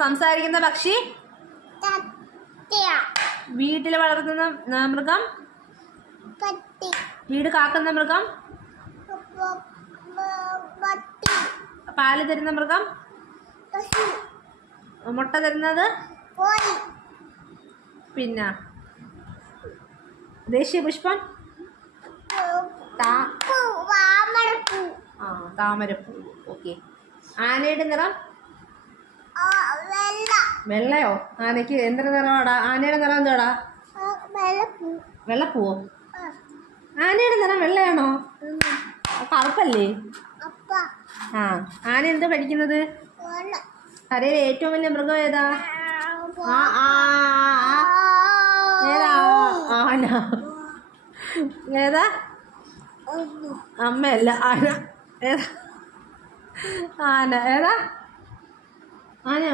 സംസാരിക്കുന്ന പക്ഷി? വീട്ടിൽ വളർത്തുന്ന മൃഗം? വീട് കാക്കുന്ന മൃഗം? പാല് തരുന്ന മൃഗം? മുട്ട തരുന്നത്? പിന്നെ ദേശീയ പുഷ്പം? താമരപ്പൂ. ഓക്കെ. ആനയുടെ നിറം? വെള്ളയോ? ആനയ്ക്ക് എന്ത് നിറമാടാ? ആനയുടെ നിറം എന്താടാ? വെള്ളപ്പൂവോ? ആനയുടെ നിറം വെള്ളയാണോ? കറുപ്പല്ലേ? ആന എന്താ പഠിക്കുന്നത്? കരയിലെ ഏറ്റവും വലിയ മൃഗം ഏതാ? ഏതാ? ആന. ഏതാ? അമ്മയല്ല, ആന. ഏതാ? ആന. ഏതാ? ആന.